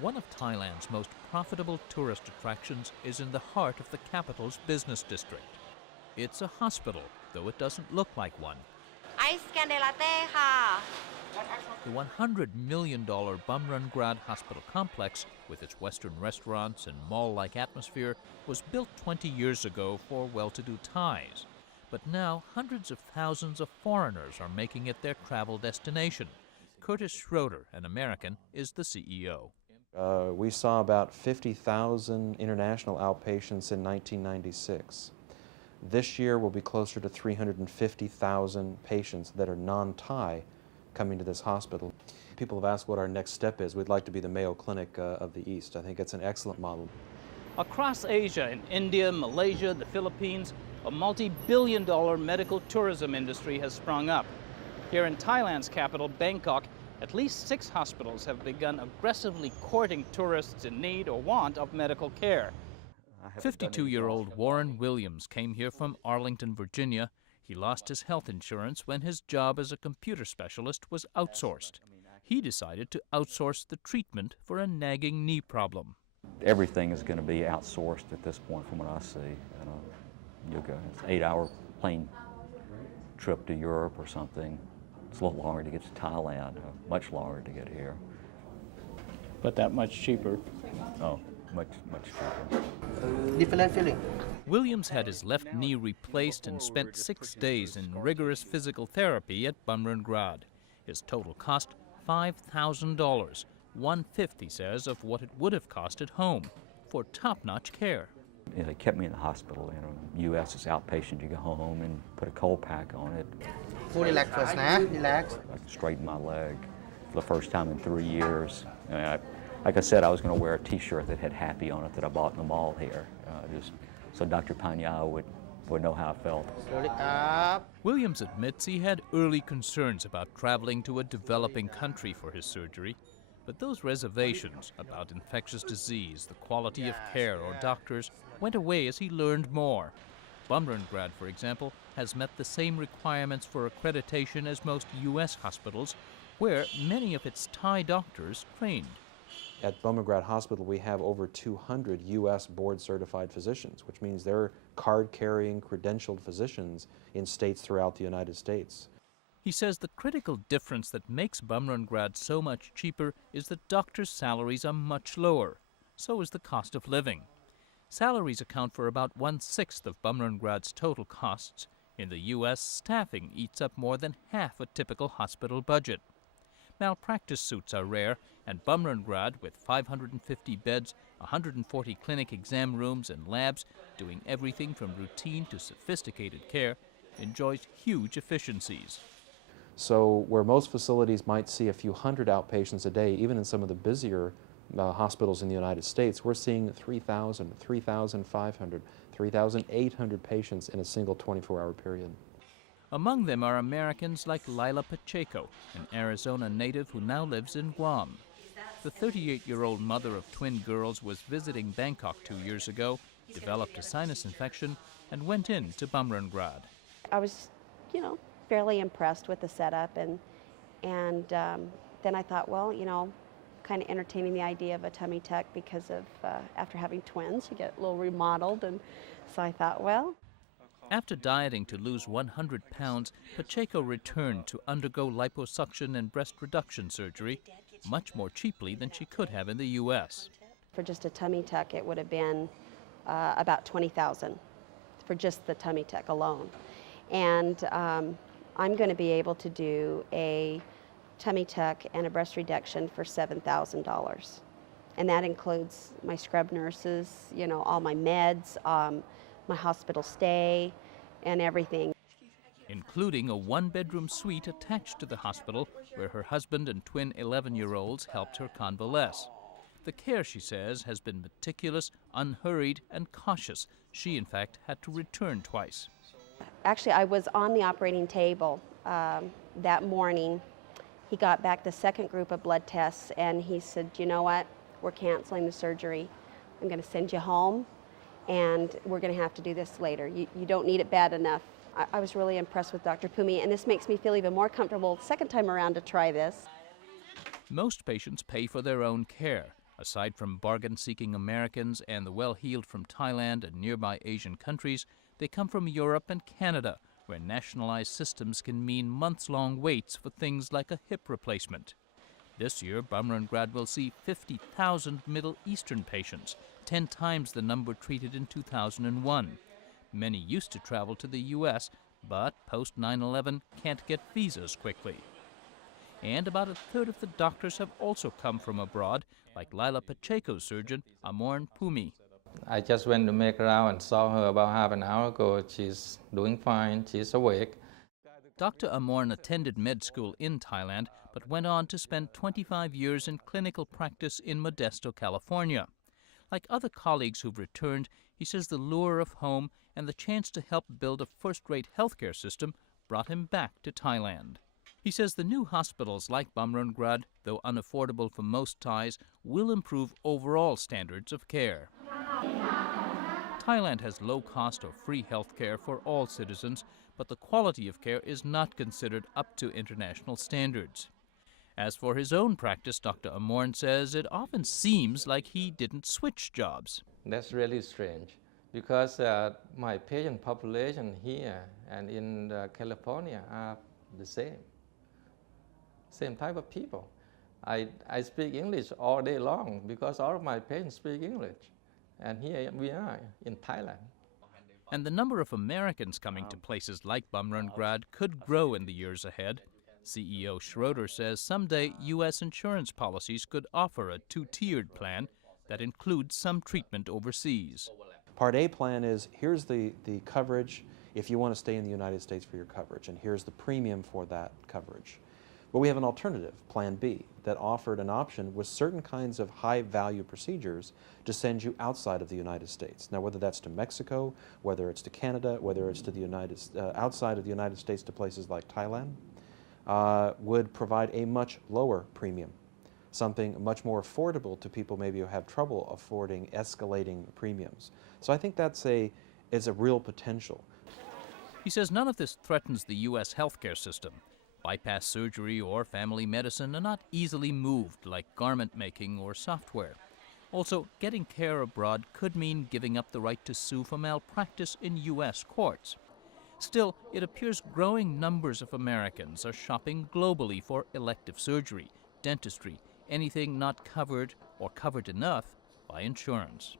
One of Thailand's most profitable tourist attractions is in the heart of the capital's business district. It's a hospital, though it doesn't look like one. The $100 million Bumrungrad Hospital complex, with its Western restaurants and mall-like atmosphere, was built 20 years ago for well-to-do Thais. But now hundreds of thousands of foreigners are making it their travel destination. Curtis Schroeder, an American, is the CEO. We saw about 50,000 international outpatients in 1996. This year will be closer to 350,000 patients that are non-Thai coming to this hospital. People have asked what our next step is. We'd like to be the Mayo Clinic of the East. I think it's an excellent model. Across Asia, in India, Malaysia, the Philippines, a multi-billion-dollar medical tourism industry has sprung up. Here in Thailand's capital, Bangkok, at least 6 hospitals have begun aggressively courting tourists in need or want of medical care. 52-year-old Warren Williams came here from Arlington, Virginia. He lost his health insurance when his job as a computer specialist was outsourced. He decided to outsource the treatment for a nagging knee problem. Everything is going to be outsourced at this point from what I see. You'll go, it's an 8-hour plane trip to Europe or something. It's a little longer to get to Thailand, much longer to get here. But that much cheaper. Oh, much cheaper. Different feeling. Williams had his left knee replaced and spent 6 days in rigorous physical therapy at Bumrungrad. His total cost $5,000, 1/5, he says, of what it would have cost at home for top-notch care. Yeah, they kept me in the hospital. U.S. is outpatient. You go home and put a cold pack on it. Full relax first, nah? Relax. I straightened my leg for the first time in 3 years. Like I said, I was going to wear a T-shirt that had "Happy" on it that I bought in the mall here, just so Dr. Panya would know how I felt. Slowly up. Williams admits he had early concerns about traveling to a developing country for his surgery, but those reservations about infectious disease, the quality of care, or doctors went away as he learned more. Bumrungrad, for example, has met the same requirements for accreditation as most U.S. hospitals, where many of its Thai doctors trained. At Bumrungrad Hospital, we have over 200 U.S. board-certified physicians, which means they're card-carrying, credentialed physicians in states throughout the United States. He says the critical difference that makes Bumrungrad so much cheaper is that doctors' salaries are much lower. So is the cost of living. Salaries account for about 1/6 of Bumrungrad's total costs. In the U.S., staffing eats up more than half a typical hospital budget. Malpractice suits are rare, and Bumrungrad, with 550 beds, 140 clinic exam rooms and labs, doing everything from routine to sophisticated care, enjoys huge efficiencies. So where most facilities might see a few hundred outpatients a day, even in some of the busier hospitals in the United States, we're seeing 3,000, 3,500, 3,800 patients in a single 24-hour period. Among them are Americans like Lila Pacheco, an Arizona native who now lives in Guam. The 38-year-old mother of twin girls was visiting Bangkok 2 years ago, developed a sinus infection, and went in to Bumrungrad. I was, fairly impressed with the setup, and then I thought, well, kind of entertaining the idea of a tummy tuck because of after having twins, you get a little remodeled, and so I thought, well. After dieting to lose 100 pounds, Pacheco returned to undergo liposuction and breast reduction surgery, much more cheaply than she could have in the U.S. For just a tummy tuck, it would have been about $20,000 for just the tummy tuck alone. And I'm going to be able to do a tummy tuck and a breast reduction for $7,000. And that includes my scrub nurses, all my meds, my hospital stay, and everything. Including a 1-bedroom suite attached to the hospital where her husband and twin 11-year-olds helped her convalesce. The care, she says, has been meticulous, unhurried, and cautious. She, in fact, had to return twice. Actually, I was on the operating table that morning. He got back the second group of blood tests, and he said, you know what, we're canceling the surgery. I'm going to send you home, and we're going to have to do this later. You don't need it bad enough. I was really impressed with Dr. Pumi, and this makes me feel even more comfortable the second time around to try this. Most patients pay for their own care. Aside from bargain-seeking Americans and the well-heeled from Thailand and nearby Asian countries, they come from Europe and Canada, where nationalized systems can mean months-long waits for things like a hip replacement. This year, Bumrungrad will see 50,000 Middle Eastern patients, 10 times the number treated in 2001. Many used to travel to the U.S., but post 9/11 can't get visas quickly. And about a third of the doctors have also come from abroad, like Lila Pacheco's surgeon, Amorn Pumi. I just went to make a round and saw her about half an hour ago. She's doing fine, she's awake. Dr. Amorn attended med school in Thailand, but went on to spend 25 years in clinical practice in Modesto, California. Like other colleagues who've returned, he says the lure of home and the chance to help build a first-rate healthcare system brought him back to Thailand. He says the new hospitals like Bumrungrad, though unaffordable for most Thais, will improve overall standards of care. Thailand has low cost or free health care for all citizens, but the quality of care is not considered up to international standards. As for his own practice, Dr. Amorn says it often seems like he didn't switch jobs. That's really strange because my patient population here and in California are the same type of people. I speak English all day long because all of my patients speak English. And here we are in Thailand. And the number of Americans coming to places like Bumrungrad could grow in the years ahead. CEO Schroeder says someday U.S. insurance policies could offer a two-tiered plan that includes some treatment overseas. Part A plan is, here's the coverage if you want to stay in the United States for your coverage, and here's the premium for that coverage. But we have an alternative, Plan B, that offered an option with certain kinds of high-value procedures to send you outside of the United States. Now, whether that's to Mexico, whether it's to Canada, whether it's to the outside of the United States to places like Thailand, would provide a much lower premium, something much more affordable to people maybe who have trouble affording escalating premiums. So I think is a real potential. He says none of this threatens the U.S. healthcare system. Bypass surgery or family medicine are not easily moved like garment making or software. Also, getting care abroad could mean giving up the right to sue for malpractice in U.S. courts. Still, it appears growing numbers of Americans are shopping globally for elective surgery, dentistry, anything not covered or covered enough by insurance.